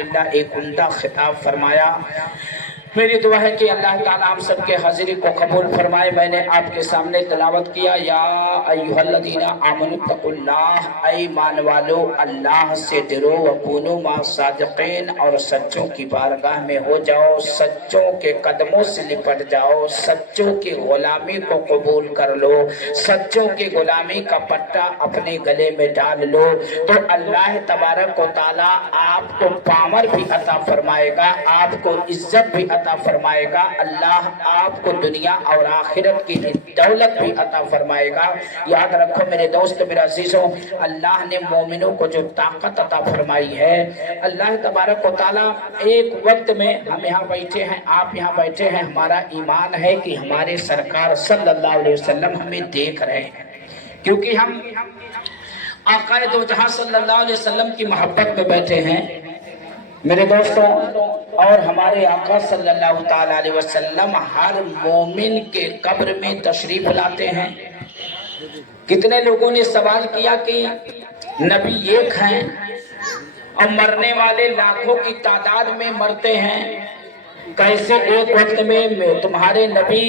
اللہ ایک عمدہ خطاب فرمایا۔ میری دعا ہے کہ اللہ تعالیٰ ہم سب کے حاضری کو قبول فرمائے۔ میں نے آپ کے سامنے تلاوت کیا، یا ایھا الذین آمنوا اتقوا اللہ، اے ایمان والو اللہ سے ڈرو، وکونوا مع الصادقین، اور سچوں کی بارگاہ میں ہو جاؤ، سچوں کے قدموں سے لپٹ جاؤ، سچوں کی غلامی کو قبول کر لو، سچوں کی غلامی کا پٹا اپنے گلے میں ڈال لو، تو اللہ تبارک و تعالیٰ آپ کو پاور بھی عطا فرمائے گا، آپ کو عزت بھی عطا فرمائے گا، اللہ آپ کو دنیا اور آخرت کی دولت بھی عطا فرمائے گا۔ یاد رکھو میرے دوست، میرے عزیزوں، اللہ نے مومنوں کو جو طاقت عطا فرمائی ہے، اللہ تبارک و تعالیٰ ایک وقت میں، ہم یہاں بیٹھے ہیں، آپ یہاں بیٹھے ہیں، ہمارا ایمان ہے کہ ہمارے سرکار صلی اللہ علیہ وسلم ہمیں دیکھ رہے ہیں، کیونکہ ہم آقا دو جہاں صلی اللہ علیہ وسلم کی محبت میں بیٹھے ہیں میرے دوستوں، اور ہمارے آقا صلی اللہ تعالیٰ علیہ وسلم ہر مومن کے قبر میں تشریف لاتے ہیں۔ کتنے لوگوں نے سوال کیا کہ نبی ایک ہیں اور مرنے والے لاکھوں کی تعداد میں مرتے ہیں، کیسے ایک وقت میں تمہارے نبی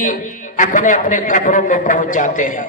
اپنے اپنے قبروں میں پہنچ جاتے ہیں؟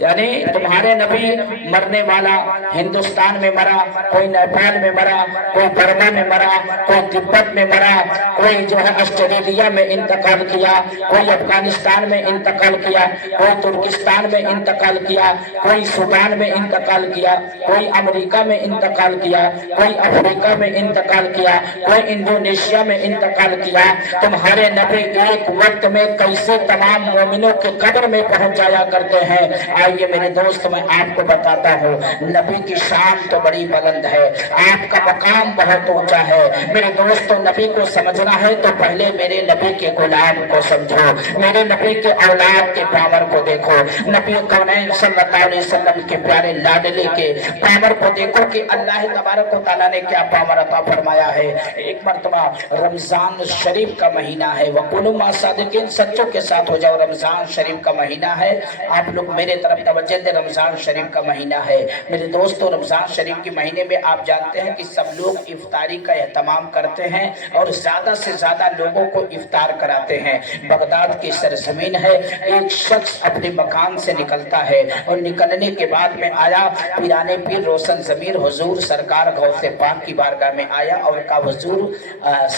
یعنی تمہارے نبی مرنے والا ہندوستان میں مرا، کوئی نیپال میں مرا، کوئی برما میں مرا، کوئی تبت میں مرا، کوئی جو ہے آسٹریلیا میں انتقال کیا، کوئی افغانستان میں انتقال کیا، کوئی ترکستان میں انتقال کیا، کوئی سوڈان میں انتقال کیا، کوئی امریکہ میں انتقال کیا، کوئی افریقہ میں انتقال کیا، کوئی انڈونیشیا میں انتقال کیا۔ تمہارے نبی ایک وقت میں کیسے تمام مومنوں کے قبر میں پہنچ جایا کرتے ہیں؟ آئیے میرے دوست، میں آپ کو بتاتا ہوں، نبی کی شان تو بڑی بلند ہے، آپ کا مقام بہت اونچا ہے۔ میرے دوستو، نبی کو سمجھنا ہے تو پہلے میرے نبی کے غلام کو سمجھو، میرے نبی کے اولاد کے پاور کو دیکھو، نبی کونین صلی اللہ علیہ وسلم کے پیارے لاڈلے کے پاور کو دیکھو کہ اللہ تبارک و تعالیٰ نے کیا پاور عطا فرمایا ہے۔ ایک مرتبہ رمضان شریف کا مہینہ ہے، وَقُولُوا مَعَ الصَّادِقِينَ، سچوں کے ساتھ ہو جاؤ، رمضان شریف کا مہینہ ہے۔ آپ لوگ میرے طرف توجہ دیں، رمضان شریف کا مہینہ ہے میرے دوستو۔ رمضان شریف کے مہینے میں آپ جانتے ہیں کہ سب لوگ افطاری کا اہتمام کرتے ہیں اور زیادہ سے زیادہ لوگوں کو افطار کراتے ہیں۔ بغداد کی سرزمین ہے، ایک شخص اپنے مکان سے نکلتا ہے اور نکلنے کے بعد میں آیا، پیرانے پیر روشن ضمیر حضور سرکار غوث پاک کی بارگاہ میں آیا اور کہا حضور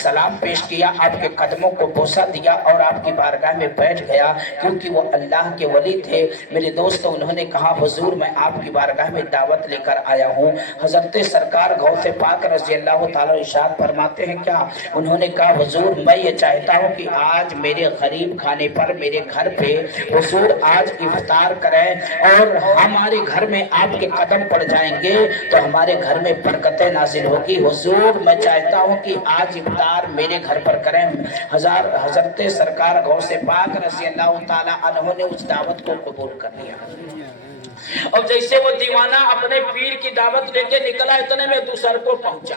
سلام پیش کیا، آپ کے قدموں کو بوسہ دیا اور آپ کی بارگاہ میں بیٹھ گیا، کیونکہ وہ اللہ کے ولی تھے میرے دوستو۔ انہوں نے کہا حضور میں آپ کی بارگاہ میں دعوت لے کر آیا ہوں۔ حضرت سرکار غوث پاک رضی اللہ تعالیٰ ارشاد فرماتے ہیں کیا؟ انہوں نے کہا حضور میں یہ چاہتا ہوں کہ آج میرے غریب کھانے پر میرے گھر پہ حضور آج افطار کریں، اور ہمارے گھر میں آپ کے قدم پڑ جائیں گے تو ہمارے گھر میں برکتیں نازل ہوگی۔ حضور میں چاہتا ہوں کہ آج افطار میرے گھر پر کریں۔ حضرت سرکار غوث پاک رضی اللہ تعالیٰ عنہ نے اس دعوت کو قبول کر لیا، اور جیسے وہ دیوانہ اپنے پیر کی دعوت لے کے نکلا، اتنے میں دوسر کو پہنچا،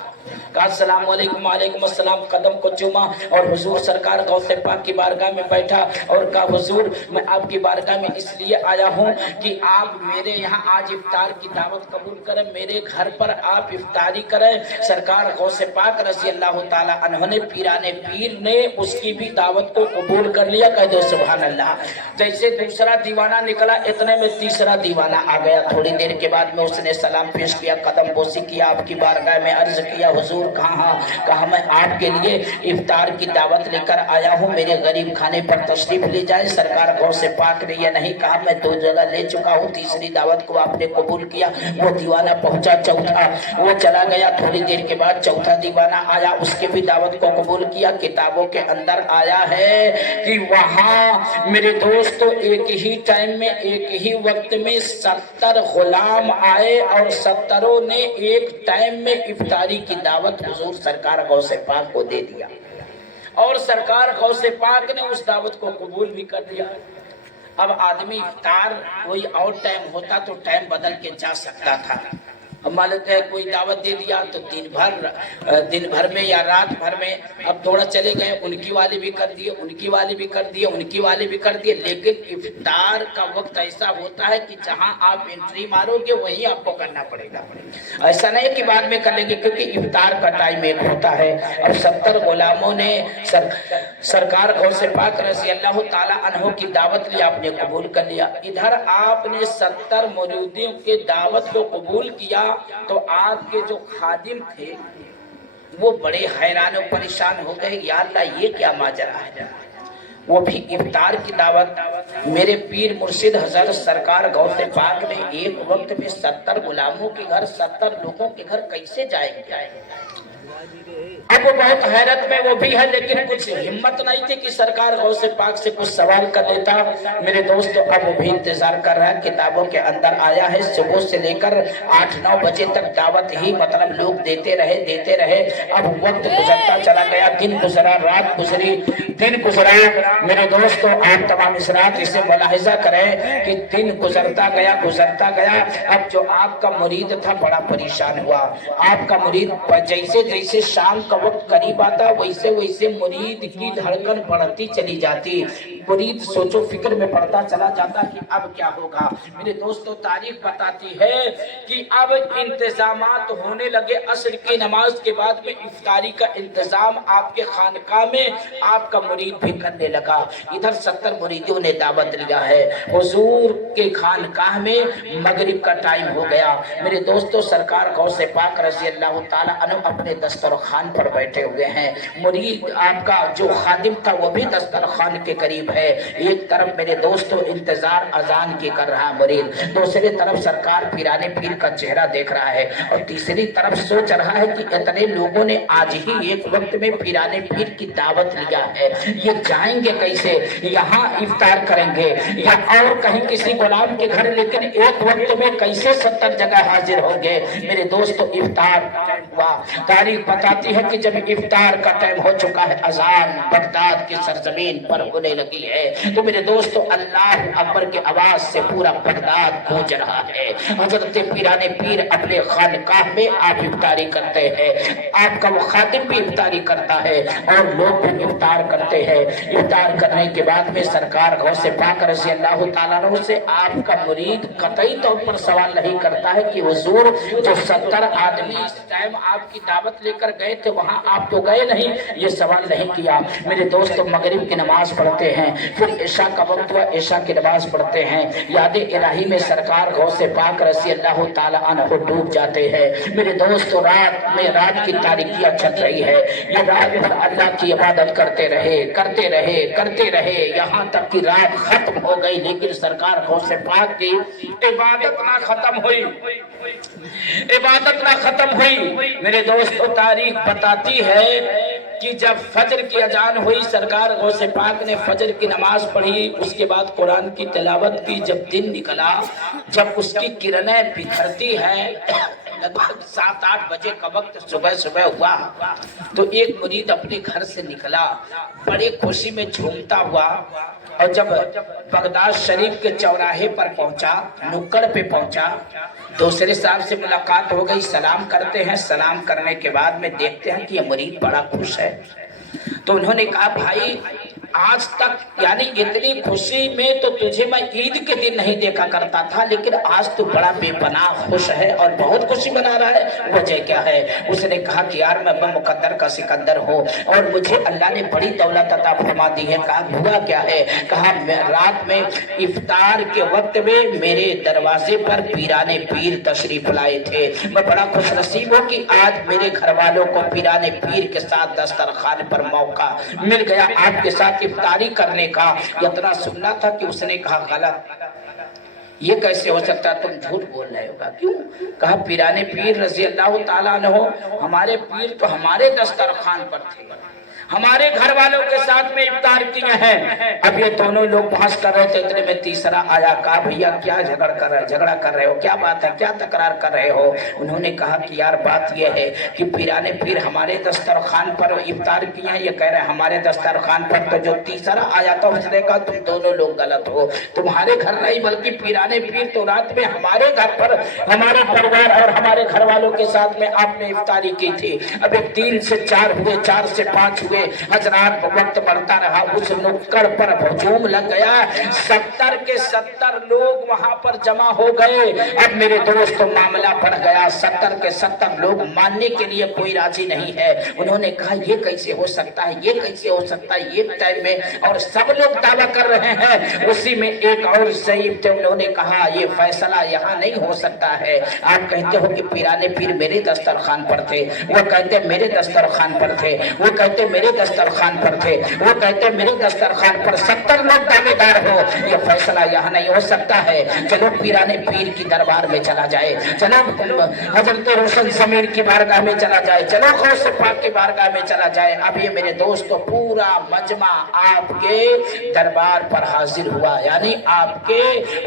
کہا السلام علیکم، وعلیکم السلام، قدم کو چوما اور حضور سرکار غوث پاک کی بارگاہ میں بیٹھا اور کہا حضور میں آپ کی بارگاہ میں اس لیے آیا ہوں کہ آپ میرے یہاں آج افطار کی دعوت قبول کریں، میرے گھر پر آپ افطاری کریں۔ سرکار غوث پاک رضی اللہ تعالیٰ عنہ نے پیرانے پیر نے اس کی بھی دعوت کو قبول کر لیا، کہہ دو سبحان اللہ۔ جیسے دوسرا دیوانہ نکلا، اتنے میں تیسرا دیوانہ آ گیا۔ تھوڑی دیر کے بعد میں اس نے سلام پیش کیا، قدم بوسی کیا، آپ کی بارگاہ میں عرض کیا حضور کہاں؟ کہا میں آپ کے لیے افطار کی دعوت لے کر آیا ہوں، میرے غریب کھانے پر تشریف لے جائے۔ سرکار غوث پاک نے یہ نہیں کہا، میں 2 جگہ لے چکا ہوں، تیسری دعوت کو آپ نے قبول کیا۔ وہ دیوانہ پہنچا چوتھا، وہ چلا گیا، تھوڑی دیر کے بعد چوتھا دیوانہ آیا، اس کی بھی دعوت کو قبول کیا۔ کتابوں کے اندر آیا ہے کہ وہاں میرے دوستو ایک ہی ٹائم میں، ایک ہی وقت میں 70 غلام آئے اور 70 نے ایک ٹائم میں افطاری کی دعوت حضور سرکار غوث پاک کو دے دیا، اور سرکار غوث پاک نے اس دعوت کو قبول بھی کر لیا۔ اب آدمی افطار کوئی اور ٹائم ہوتا تو ٹائم بدل کے جا سکتا تھا، अब मान लेते हैं कोई दावत दे दिया तो दिन भर में या रात भर में अब थोड़ा चले गए, उनकी वाली भी कर दिए, उनकी वाली भी कर दिए, उनकी वाली भी कर दिए। लेकिन इफ्तार का वक्त ऐसा होता है कि जहां आप एंट्री मारोगे वही आपको करना पड़ेगा। ऐसा नहीं कि बाद में कर लेंगे, क्योंकि इफ्तार का टाइम एक होता है। और 70 गुलामों ने सरकार गौस पाक रज़ी अल्लाह ताला अन्हु की दावत ली, आपने कबूल कर लिया। इधर आपने 70 मौजूदियों के दावत को कबूल किया तो आपके जो खादिम थे वो बड़े हैरान और परेशान हो गए, या अल्लाह ये क्या माजरा है। वो भी इफ्तार की दावत, मेरे पीर मुर्शिद हजरत सरकार गौसे पाक ने एक वक्त में 70 गुलामों के घर, 70 लोगों के घर कैसे जाएंगे। अब वो बहुत हैरत में वो भी है, लेकिन कुछ हिम्मत नहीं थी कि सरकार गौसे पाक से कुछ सवाल कर लेता। मेरे दोस्तों अब वो भी इंतजार कर रहा है, किताबों के अंदर आया है सुबह से लेकर 8-9 बजे तक दावत ही मतलब लोग देते रहे। अब वक्त गुजरता चला गया, दिन गुजरा, रात गुजरी, दिन गुजरा। मेरे दोस्तों आप तमाम इस रात इसे मुलाहिजा करें कि दिन गुजरता गया। अब जो आपका मुरीद था बड़ा परेशान हुआ। आपका मुरीद जैसे शाम का वक्त करीब आता वैसे मुरीद की धड़कन बढ़ती चली जाती। मुरीद सोचो फिक्र में पड़ता चला जाता कि अब क्या होगा। मेरे दोस्तों तारीख बताती है कि अब इंतजामात होने लगे। असर की नमाज के बाद में इफ्तारी का इंतजाम आपके खानकाह में आपका मुरीद भी करने लगा। इधर 70 मुरीदों ने दावत लिया है। हुजूर के खानकाह में मगरिब का टाइम हो गया। मेरे दोस्तों सरकार गौसे पाक रज़ी अल्लाह ताला अन्हु अपने दस्तरखान पर बैठे हुए हैं। मुरीद आपका जो खादिम था वो भी दस्तरखान के करीब है। एक तरफ मेरे दोस्तों इंतजार अजान की कर रहा मुरीद, दूसरी तरफ सरकार पीराने पीर का चेहरा देख रहा है, और तीसरी तरफ सोच रहा है कि इतने लोगों ने आज ही एक वक्त में पीराने पीर की दावत लिया है, ये जाएंगे कैसे, यहाँ इफ्तार करेंगे या और कहीं किसी गुलाम के घर, लेकिन एक वक्त में कैसे 70 जगह हाजिर होंगे। मेरे दोस्तों इफ्तार हुआ। तारीख बताती है कि जब इफ्तार का टाइम हो चुका है, अजान बगदाद की सरजमीन पर होने लगी है, तो मेरे दोस्तों अल्लाह अकबर की आवाज से पूरा बगदाद गूंज रहा है। हजरत पीराने पीर अपने खानकाह में आप इफ्तारी करते हैं, आपका वो खातिम भी इफ्तारी करता है और लोग भी इफ्तार करते हैं। इफ्तार करने के बाद में सरकार गौसे पाक रज़ी अल्लाह ताला अन्हु से आपका मुरीद कतई तौर पर सवाल नहीं करता है कि हुजूर जो 70 आदमी इस टाइम आपकी दावत लेकर गए थे वहां आप तो गए नहीं, ये सवाल नहीं किया। मेरे दोस्तों मगरिब की नमाज पढ़ते हैं, फिर ईशा का वक्त हुआ, ईशा की नमाज पढ़ते हैं। याद इलाही में सरकार गौसे पाक रज़ी अल्लाह ताला अन्हु डूब जाते हैं। मेरे दोस्तों रात की तारीकियां चल रही है, ये रात भर अल्लाह की इबादत करते रहे यहाँ तक कि रात खत्म हो गई, लेकिन सरकार गौसे पाक की इबादत ना खत्म हुई। मेरे दोस्तों तारीख बताती है कि जब फजर की अजान हुई, सरकार गौसे पाक ने फजर की नमाज पढ़ी, उसके बाद कुरान की तिलावत की। जब दिन निकला, जब उसकी किरणें बिखरती है, लगभग 7-8 बजे का वक्त सुबह हुआ, तो एक मुरीद अपने घर से निकला बड़े खुशी में झूमता हुआ, और जब बगदाद शरीफ के चौराहे पर पहुंचा, नुक्कड़ पे पहुंचा, दूसरे साहब से मुलाकात हो गई, सलाम करते हैं। सलाम करने के बाद में देखते हैं कि ये मुरीद बड़ा खुश है। तो उन्होंने कहा भाई आज तक यानी इतनी खुशी में तो तुझे मैं ईद के दिन नहीं देखा करता था, लेकिन आज तो बड़ा बेपनाह खुश है और बहुत खुशी मना रहा है, वजह क्या है। उसने कहा कि यार मैं मुकद्दर का सिकंदर हूँ और मुझे अल्लाह ने बड़ी दौलत अता फरमा दी है। कहा हुआ क्या है। कहा रात में इफ्तार के वक्त में मेरे दरवाजे पर पीराने पीर तशरीफ लाए थे। मैं बड़ा खुश नसीब हूँ कि आज मेरे घर वालों को पीराने पीर के साथ दस्तरखान पर मौका मिल गया आपके साथ इफ्तारी करने का। इतना सुनना था कि उसने कहा गलत, ये कैसे हो सकता, तुम झूठ बोल रहे होगा। क्यों। कहा पीराने पीर रज़ी अल्लाह ताला अन्हु, हमारे पीर तो हमारे दस्तरखान पर थे, हमारे घर वालों के साथ में इफ्तार किए हैं। अब ये दोनों लोग बहस कर रहे थे, इतने में तीसरा आया। कहा भैया क्या झगड़ा कर रहे हो, क्या बात है, क्या तकरार कर रहे हो? उन्होंने कहा कि यार बात ये है कि पीराने पीर हमारे दस्तरखान पर इफ्तार किए हैं। ये कह रहे हैं हमारे दस्तरखान पर। तो जो तीसरा आया था उसने कहा तुम दोनों लोग गलत हो, तुम्हारे घर नहीं बल्कि पीराने पीर तो रात में हमारे घर पर हमारे परिवार और हमारे घर वालों के साथ में आपने इफ्तारी की थी। अब 3 से 4 हुए, 4 से 5 हुए। हजरात वक्त बढ़ता रहा, उस नुक्कड़ पर हजूम लग गया। 70 के 70 लोग वहां पर जमा हो गए। अब मेरे दोस्त मामला बढ़ गया। 70 के 70 लोग मानने के लिए कोई राजी नहीं है। उन्होंने कहा ये कैसे हो सकता है, ये कैसे हो सकता है, ये टाइम में, और सब लोग दावा कर रहे हैं। उसी में एक और सईद थे, उन्होंने कहा ये फैसला यहाँ नहीं हो सकता है। आप कहते हो कि पीराने पीर मेरे दस्तरखान पर थे, वो कहते मेरे दस्तरखान पर थे, वो कहते मेरे दस्तरखान पर थे, वो कहते मेरे दस्तरखान पर 70 लोग दावेदार हो। ये फैसला यहाँ नहीं हो सकता है। चलो पीराने पीर की दरबार में चला जाए, चलो हजरत रोशन समीर की बारगाह में चला जाए, चलो गौस पाक की बारगाह में चला जाए। अब ये मेरे दोस्तों पूरा मजमा आपके दरबार पर हाजिर हुआ, यानी आपके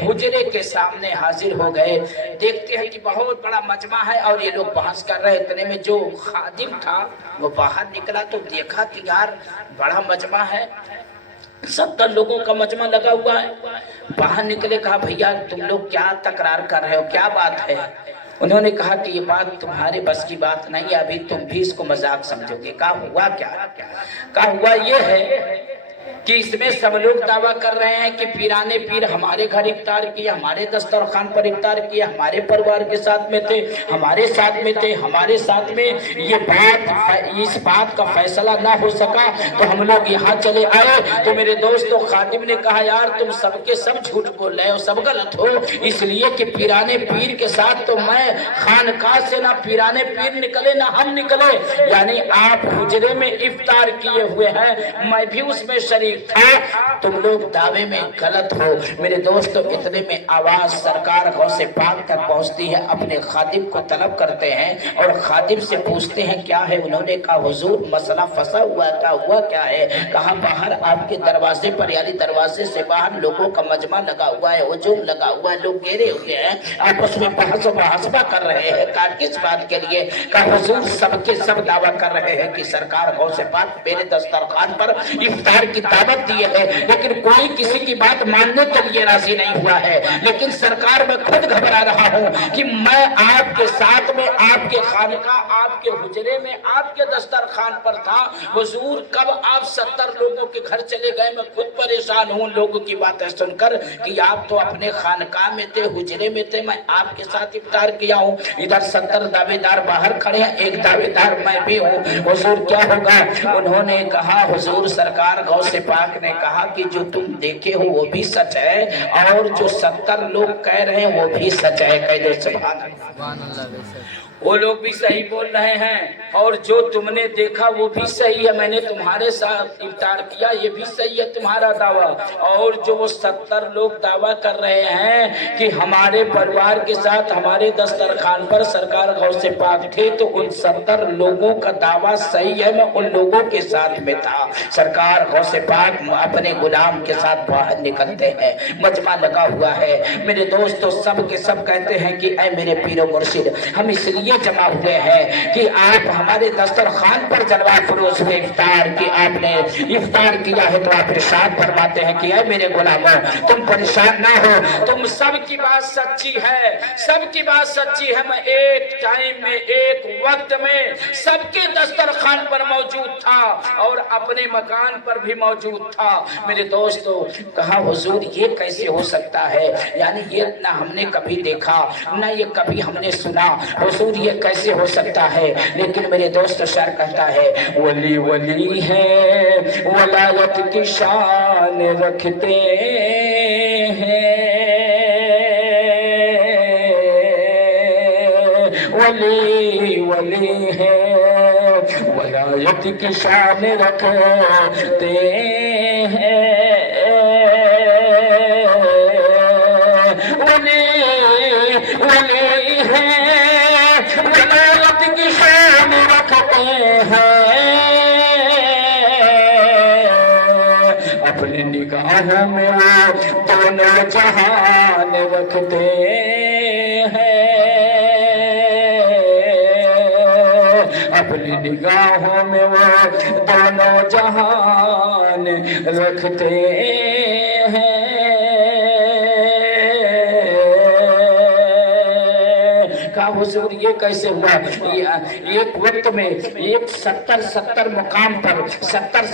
हुजरे के सामने हाजिर हो गए। देखते हैं कि बहुत बड़ा मजमा है और ये लोग बहस कर रहे। इतने में जो खादिम था वो बाहर निकला तो देखा कि यार बड़ा मजमा है, 70 लोगों का मजमा लगा हुआ है। बाहर निकले, कहा भैया तुम लोग क्या तकरार कर रहे हो, क्या बात है? उन्होंने कहा कि ये बात तुम्हारे बस की बात नहीं है, अभी तुम भी इसको मजाक समझोगे। कहा हुआ क्या? कहा हुआ ये है कि इसमें सब लोग दावा कर रहे हैं कि पीराने पीर हमारे घर इफ्तार किया, हमारे दस्तरखान पर इफ्तार किया, हमारे परिवार के साथ में थे, हमारे साथ में थे, हमारे साथ में। ये बात, इस बात का फैसला ना हो सका तो हम लोग यहाँ चले आए। तो मेरे दोस्तों खादिम ने कहा यार तुम सबके सब झूठ बोल रहे हो, सब गलत हो, इसलिए कि पीराने पीर के साथ तो मैं खानकाह से ना पीराने पीर निकले ना हम निकले, यानी आप हुजरे में इफ्तार किए हुए हैं, मैं भी उसमें शरीक था, तुम लोग दावे में गलत हो। मेरे दोस्तों इतने में आवाज सरकार गौसे पाक तक पहुंचती है। अपने खादिम को तलब करते हैं और खादिम से पूछते हैं क्या है। उन्होंने कहा हुजूर मसला फंसा हुआ है। क्या हुआ, क्या है? कहा बाहर आपके दरवाजे पर, यानी दरवाजे से बाहर लोगों का मजमा लगा हुआ है, हुजूम लगा हुआ है, लोग घेरे हुए हैं, आपस में बहस मुहासबा कर रहे हैं। कहा किस बात के लिए? कहा हुजूर सबके सब दावा कर रहे हैं कि सरकार गौसे पाक मेरे दस्तरखान पर इफ्तार की दावत दिए है, लेकिन कोई किसी की बात मानने के लिए राजी नहीं हुआ है। लेकिन सरकार मैं खुद घबरा रहा हूँ कि मैं आपके साथ में, आपके खानकाह, आपके हुजरे में, आपके दस्तरखान पर था, हुजूर कब आप 70 लोगों के घर चले गए। मैं खुद परेशान हूँ लोगों की बातें सुनकर कि आप तो अपने खानकाह में थे, हुजरे में थे, मैं आपके साथ इफ्तार किया हूँ। इधर 70 दावेदार बाहर खड़े हैं, एक दावेदार मैं भी हूँ, हुजूर क्या होगा? उन्होंने कहा हुजूर सरकार गौसे पाक ने कहा कि जो तुम देखे हो वो भी सच है और जो 70 लोग कह रहे हैं वो भी सच है। कह दो सुभान अल्लाह। वो लोग भी सही बोल रहे हैं और जो तुमने देखा वो भी सही है, मैंने तुम्हारे साथ इफ्तार किया, ये भी सही है तुम्हारा दावा। और जो वो 70 लोग दावा कर रहे हैं कि हमारे परिवार के साथ हमारे दस्तरखान पर सरकार गौसे पाक थे, तो उन 70 लोगों का दावा सही है, मैं उन लोगों के साथ में था। सरकार गौसे पाक अपने गुलाम के साथ बाहर निकलते हैं, मजमा लगा हुआ है। मेरे दोस्तों सब के सब कहते हैं कि ऐ मेरे पीरो मुर्शिद, हम इसलिए जमा हुए हैं कि आप हमारे दस्तरखान पर जलवा फरोज हुए, इफ्तार की आपने इफ्तार किया है, तो आप इरशाद फरमाते हैं कि ऐ मेरे गुलामों तुम परेशान ना हो, तुम सबकी बात सच्ची है, सबकी बात सच्ची है। मैं एक टाइम में, एक वक्त में सबके दस्तरखान पर मौजूद था और अपने मकान पर भी मौजूद था। मेरे दोस्तों कहा हुजूर ये कैसे हो सकता है, यानी ये ना हमने कभी देखा ना ये कभी हमने सुना, हुजूर ये कैसे हो सकता है? लेकिन मेरे दोस्त शायर कहता है वली वली है, वलायत की शान रखते हैं, वली वली है, वलायत की शान रखते हैं, वली वली है, वलायत की शान रखते हैं, اپنی نگاہوں میں وہ دونوں جہان رکھتے ہیں، اپنی نگاہوں میں وہ دونوں جہان رکھتے ہیں۔ کہا حضور یہ کیسے ہوا؟ ایک وقت میں 70 مقام پر 70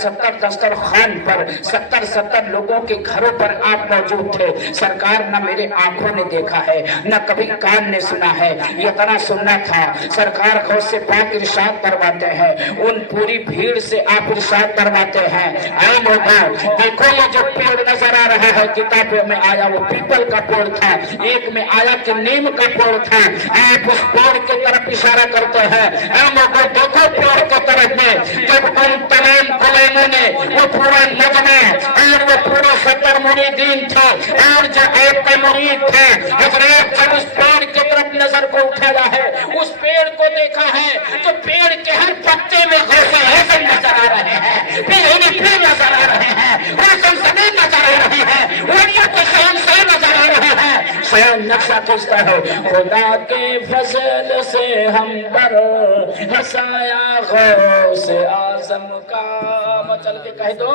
دسترخوان پر 70 لوگوں کے گھروں پر آپ موجود تھے۔ سرکار نہ میرے آنکھوں نے دیکھا ہے نہ کبھی کان نے سنا ہے، یہ اتنا سننا تھا۔ سرکار غوث پاک ارشاد فرماتے ہیں، ان پوری بھیڑ سے آپ ارشاد فرماتے ہیں، اے لوگوں دیکھو یہ جو پیڑ نظر آ رہا ہے، کتاب میں آیا وہ پیپل کا پیڑ تھا، ایک میں آیا کہ نیم کا پیڑ تھا۔ آپ اس پیڑ کی طرف اشارہ کرتے ہیں، اے لوگوں دیکھو پیڑ کی طرف میں۔ جب ان تمام غلاموں نے وہ پورا مجمع اور وہ پورے 70 مریدین تھے اور جو آپ کا مرید تھے، حضرات جب اس پیڑ کی طرف نظر کو اٹھایا ہے، اس پیڑ کو دیکھا ہے تو پیڑ کے ہر پتے میں غوث اعظم نظر آ رہے ہیں، پھر نظر آ رہے ہیں، روشن زمین نظر آ رہی ہے، ولیوں کے شہنشاہ نظر آ رہے ہیں۔ شیان نقشہ کھینچتا ہے، خدا کے فضل سے ہم پر ہنسایا غوث اعظم کا، مچل کے کہہ دو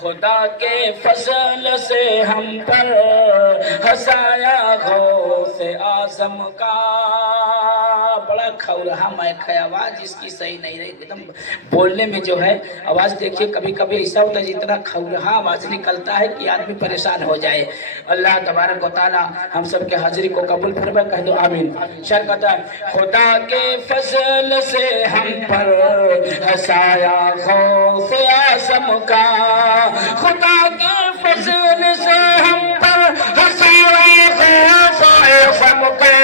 خدا کے فضل سے ہم پر ہنسایا غوث اعظم کا۔ بڑا کھورہا میک ہے، آواز اس کی صحیح نہیں رہی، ایک دم بولنے میں جو ہے آواز دیکھیے کبھی کبھی ایسا ہوتا ہے جتنا کھورہا آواز نکلتا ہے کہ آدمی پریشان ہو جائے۔ اللہ تبارک و تعالی ہم سب کے حاضری کو قبول فرمائے، کہہ دو آمین۔ شاعر کہتا ہے، خدا کے فضل سے ہم پر ہنسایا غوث اعظم کا، خدا کے فضل سے ہم پر ہنسایا غوث اعظم کا،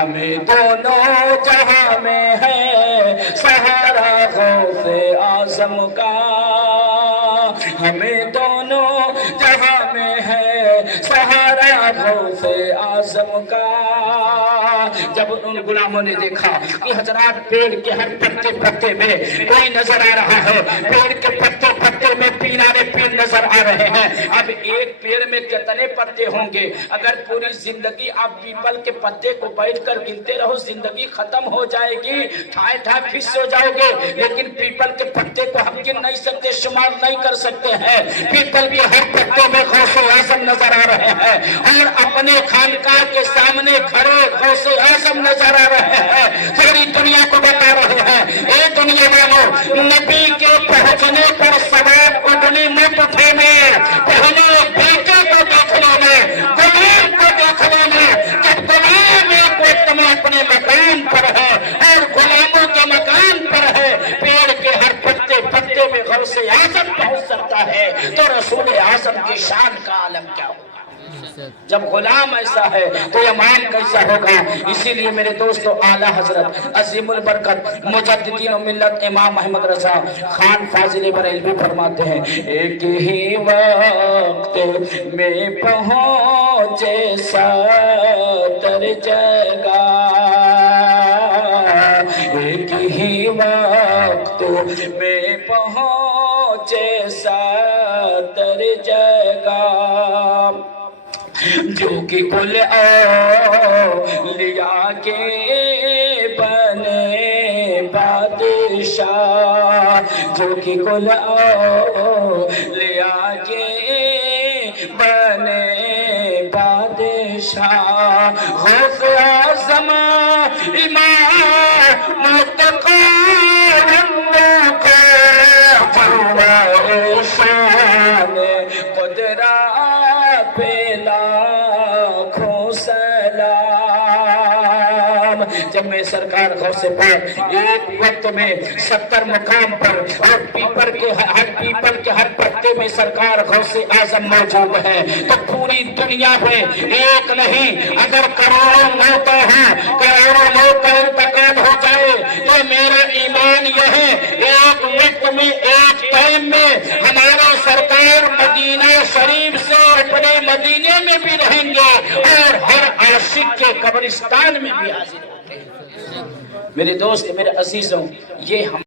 ہمیں دونوں جہاں میں ہے سہارا غوث اعظم کا، ہمیں دونوں جہاں میں ہے سہارا غوث اعظم کا۔ جب ان غلاموں نے دیکھا کہ حضرات پیڑ کے ہر پتے میں کوئی نظر آ رہا ہے، پیڑ کے پتے میں پینارے پین نظر آ رہے ہیں، اب ایک پیڑ میں کتنے پتے ہوں گے؟ اگر پوری زندگی آپ پیپل کے پتے کو بیٹھ کر گنتے رہو زندگی ختم ہو جائے گی، ٹھائے فس ہو جاؤ گے، لیکن پیپل کے پتے کو ہم گن نہیں سکتے، شمار نہیں کر سکتے ہیں۔ پیپل کے ہر پتے میں غوث اعظم نظر آ رہے ہیں اور اپنے خانقاہ کے سامنے کھڑے غوث اعظم نظر آ رہے ہیں، ساری دنیا کو بتا رہے ہیں، اے دنیا والوں نبی کے پہنچنے پر سوار اڑنی مت اٹھانے، پہلے بیٹے کو دیکھنے میں، غلام کو دیکھنے میں، جب غلام ایک وقت میں اپنے مکان پر ہے اور غلاموں کے مکان پر ہے، پیڑ کے ہر پتے میں غوث اعظم پہنچ سکتا ہے تو رسول اعظم کی شان کا عالم کیا ہوگا؟ جب غلام ایسا ہے تو امام کیسا ہوگا؟ اسی لیے میرے دوستو اعلیٰ حضرت عظیم البرکت مجددین و ملت امام محمد رضا خان فاضل بریلوی فرماتے ہیں، ایک ہی وقت میں پہنچے 70 جگہ، ایک ہی وقت میں پہنچے 70 جگہ، جو کہ کل اولیاء کے بنے بادشاہ، جو کہ کل اولیاء کے بنے بادشاہ، غوث اعظم امام متقی شان قدرت پہ لاکھوں سلام۔ جب میں سرکار غوث پاک ایک وقت میں 70 مقام پر اور پیپل کے ہر پتے میں سرکار غوث اعظم موجود ہے تو پوری دنیا میں ایک نہیں اگر کروڑوں موتیں ہیں، کروڑوں موت کا انتقال ہو جائے تو میرا ایمان یہ ہے ایک وقت میں ایک ٹائم میں ہمارا سرکار مدینہ شریف سے اپنے مدینے میں بھی رہیں گے اور ہر عاشق کے قبرستان میں بھی حاضر ہوں گے۔ میرے دوست، میرے عزیزوں، یہ ہم